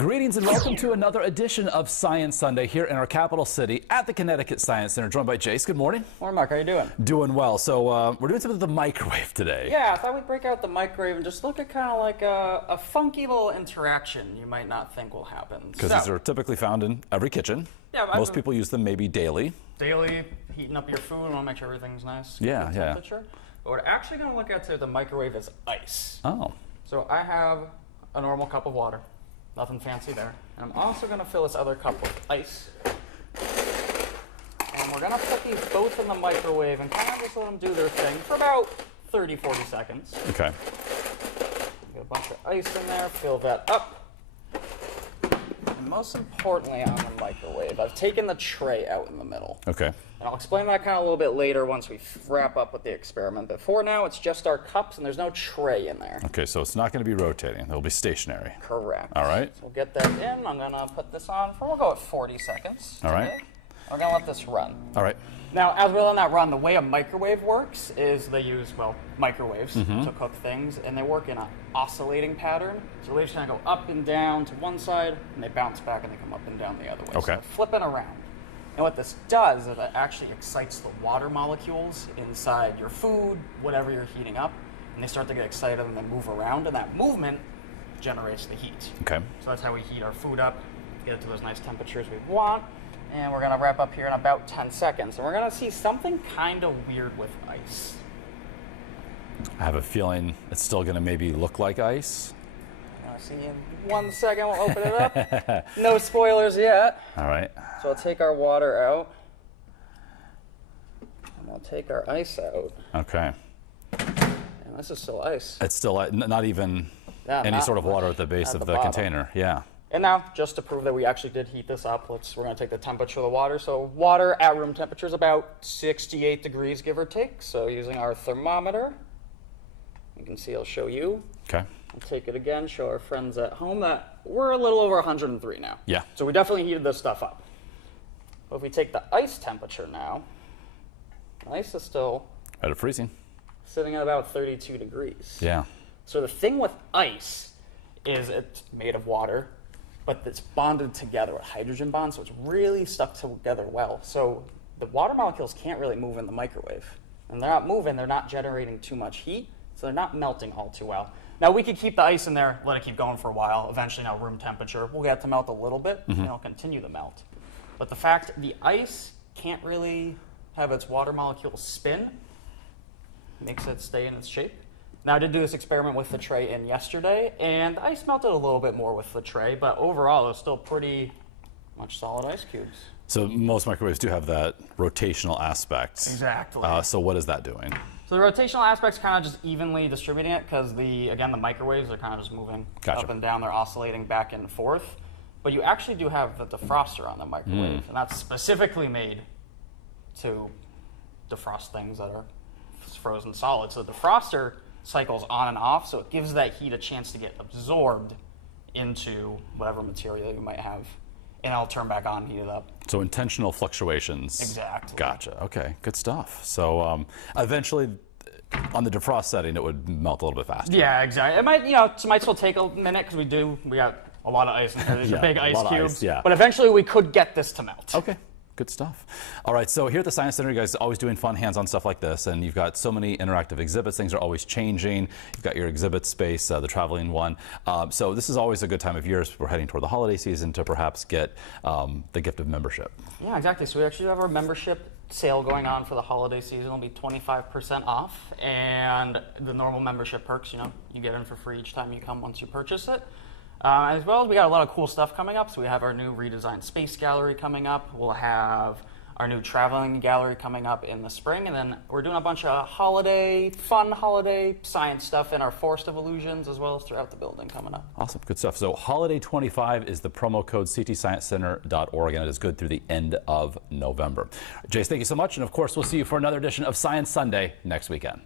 Greetings and welcome to another edition of Science Sunday here in our capital city at the Connecticut Science Center, joined by Jace. Good morning. Morning, Mark. How you doing? Doing well. So we're doing something with the microwave today. Yeah, I thought we'd break out the microwave and just look at kind of like a funky little interaction you might not think will happen. Because these are typically found in every kitchen. Yeah, most people use them maybe daily. Daily, heating up your food, want to make sure everything's nice. Yeah, yeah. Temperature. But we're actually going to look at the microwave as ice. Oh. So I have a normal cup of water. Nothing fancy there. And I'm also going to fill this other cup with ice. And we're going to put these both in the microwave and kind of just let them do their thing for about 30-40 seconds. Okay. Get a bunch of ice in there, fill that up. And most importantly on the microwave, I've taken the tray out in the middle. Okay. And I'll explain that kind of a little bit later once we wrap up with the experiment. But for now, it's just our cups and there's no tray in there. Okay, so it's not going to be rotating. It'll be stationary. Correct. All right. So we'll get that in. I'm going to put this on for, we'll go at 40 seconds. All right. Okay? We're going to let this run. All right. Now, as we're letting that run, the way a microwave works is they use, well, microwaves to cook things, and they work in an oscillating pattern. So the waves kind of go up and down to one side, and they bounce back and they come up and down the other way. Okay. So they're flipping around. And what this does is it actually excites the water molecules inside your food, whatever you're heating up, and they start to get excited and then move around, and that movement generates the heat. Okay. So that's how we heat our food up, get it to those nice temperatures we want. And we're going to wrap up here in about 10 seconds. And we're going to see something kind of weird with ice. I have a feeling it's still going to maybe look like ice. I'm going to see in 1 second. We'll open it up. No spoilers yet. All right. So we'll take our water out. And we'll take our ice out. Okay. And this is still ice. It's still not even any sort of water at the base of the bottom. container. Yeah. And now, just to prove that we actually did heat this up, we're going to take the temperature of the water. So water at room temperature is about 68 degrees, give or take. So using our thermometer, you can see I'll show you. Okay. I'll take it again, show our friends at home that we're a little over 103 now. Yeah. So we definitely heated this stuff up. But if we take the ice temperature now, the ice is still Out of freezing. sitting at about 32 degrees. Yeah. So the thing with ice is it's made of water, but it's bonded together with hydrogen bonds, so it's really stuck together well. So the water molecules can't really move in the microwave. And they're not moving, they're not generating too much heat, so they're not melting all too well. Now we could keep the ice in there, let it keep going for a while. Eventually now room temperature, we'll get it to melt a little bit, and it'll continue to melt. But the fact the ice can't really have its water molecules spin makes it stay in its shape. Now, I did do this experiment with the tray in yesterday, and the ice melted a little bit more with the tray, but overall, it was still pretty much solid ice cubes. So most microwaves do have that rotational aspect. Exactly. So what is that doing? So the rotational aspect's kind of just evenly distributing it, because again, the microwaves are kind of just moving Gotcha. up and down. They're oscillating back and forth. But you actually do have the defroster on the microwave, and that's specifically made to defrost things that are frozen solid. So the defroster cycles on and off, so it gives that heat a chance to get absorbed into whatever material you might have, and it'll turn back on, heat it up. So intentional fluctuations. Exactly. Gotcha. Okay, good stuff. So eventually, on the defrost setting, it would melt a little bit faster. Yeah, exactly. It might, it might still take a minute because we got a lot of ice in here. These are big a ice lot of cubes. ice, yeah. But eventually, we could get this to melt. Okay. Good stuff. All right, so here at the Science Center, you guys are always doing fun hands-on stuff like this, and you've got so many interactive exhibits. Things are always changing. You've got your exhibit space, the traveling one. So this is always a good time of year as we're heading toward the holiday season to perhaps get the gift of membership. Yeah, exactly. So we actually have our membership sale going on for the holiday season. It'll be 25% off, and the normal membership perks, you get in for free each time you come once you purchase it. As well as we got a lot of cool stuff coming up. So we have our new redesigned space gallery coming up. We'll have our new traveling gallery coming up in the spring. And then we're doing a bunch of fun holiday science stuff in our Forest of Illusions as well as throughout the building coming up. Awesome, good stuff. So Holiday 25 is the promo code ctsciencecenter.org, and it is good through the end of November. Jace, thank you so much. And of course, we'll see you for another edition of Science Sunday next weekend.